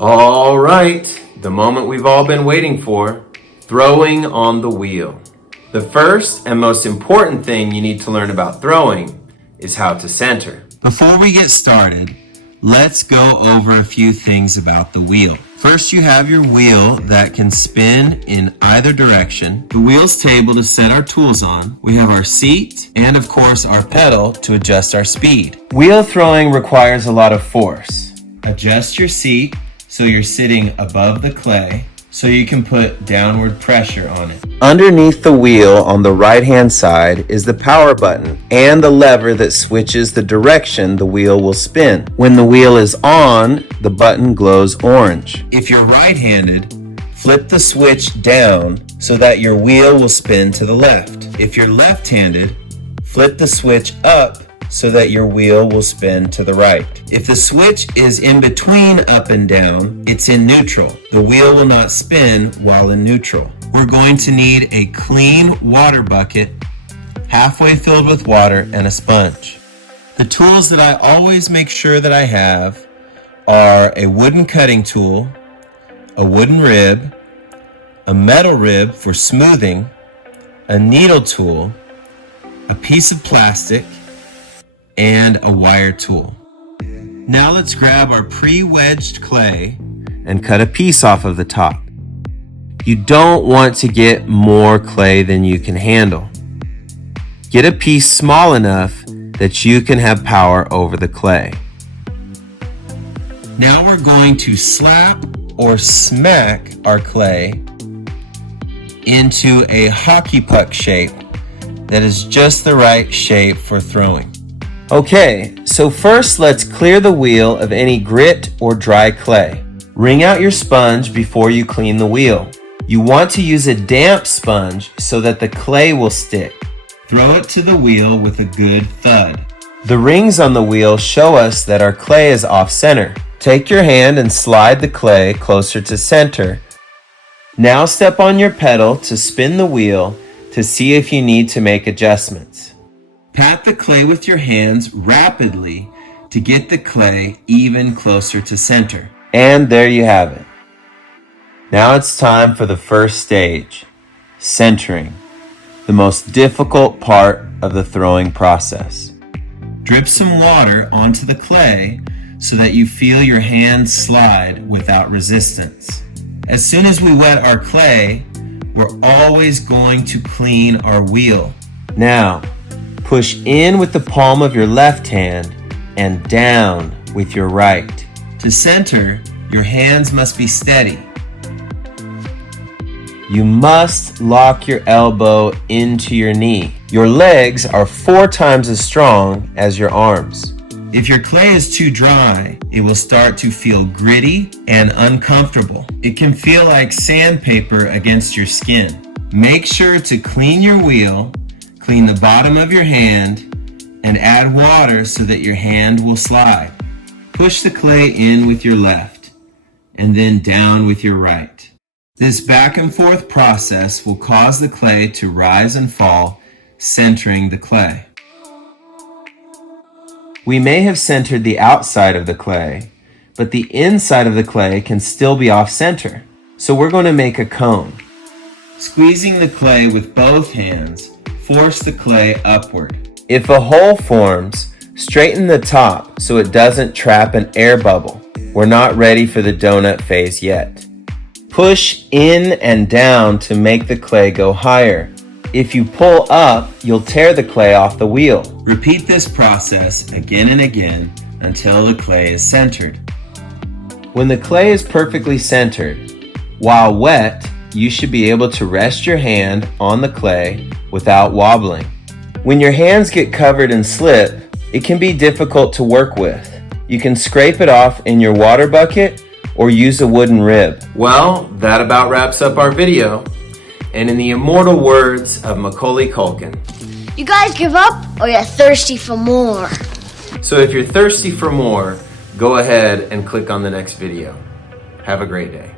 All right, the moment we've all been waiting for, throwing on the wheel. The first and most important thing you need to learn about throwing is how to center. Before we get started, let's go over a few things about the wheel. First, you have your wheel that can spin in either direction, the wheel's table to set our tools on, we have our seat, and of course our pedal to adjust our speed. Wheel throwing requires a lot of force. Adjust your seat so you're sitting above the clay so you can put downward pressure on it. Underneath the wheel on the right-hand side is the power button and the lever that switches the direction the wheel will spin. When the wheel is on, the button glows orange. If you're right-handed, flip the switch down so that your wheel will spin to the left. If you're left-handed, flip the switch up so that your wheel will spin to the right. If the switch is in between up and down, it's in neutral. The wheel will not spin while in neutral. We're going to need a clean water bucket, halfway filled with water, and a sponge. The tools that I always make sure that I have are a wooden cutting tool, a wooden rib, a metal rib for smoothing, a needle tool, a piece of plastic, and a wire tool. Now let's grab our pre-wedged clay and cut a piece off of the top. You don't want to get more clay than you can handle. Get a piece small enough that you can have power over the clay. Now we're going to slap or smack our clay into a hockey puck shape that is just the right shape for throwing. Okay, so first let's clear the wheel of any grit or dry clay. Wring out your sponge before you clean the wheel. You want to use a damp sponge so that the clay will stick. Throw it to the wheel with a good thud. The rings on the wheel show us that our clay is off center. Take your hand and slide the clay closer to center. Now step on your pedal to spin the wheel to see if you need to make adjustments. Pat the clay with your hands rapidly to get the clay even closer to center. And there you have it. Now it's time for the first stage, centering, the most difficult part of the throwing process. Drip some water onto the clay so that you feel your hands slide without resistance. As soon as we wet our clay, we're always going to clean our wheel. Now, push in with the palm of your left hand and down with your right. To center, your hands must be steady. You must lock your elbow into your knee. Your legs are 4 times as strong as your arms. If your clay is too dry, it will start to feel gritty and uncomfortable. It can feel like sandpaper against your skin. Make sure to clean your wheel, clean the bottom of your hand, and add water so that your hand will slide. Push the clay in with your left, and then down with your right. This back and forth process will cause the clay to rise and fall, centering the clay. We may have centered the outside of the clay, but the inside of the clay can still be off center. So we're going to make a cone. Squeezing the clay with both hands, force the clay upward. If a hole forms, straighten the top so it doesn't trap an air bubble. We're not ready for the donut phase yet. Push in and down to make the clay go higher. If you pull up, you'll tear the clay off the wheel. Repeat this process again and again until the clay is centered. When the clay is perfectly centered, while wet, you should be able to rest your hand on the clay without wobbling. When your hands get covered in slip, it can be difficult to work with. You can scrape it off in your water bucket or use a wooden rib. Well, that about wraps up our video. And in the immortal words of Macaulay Culkin, you guys give up or you're thirsty for more? So if you're thirsty for more, go ahead and click on the next video. Have a great day.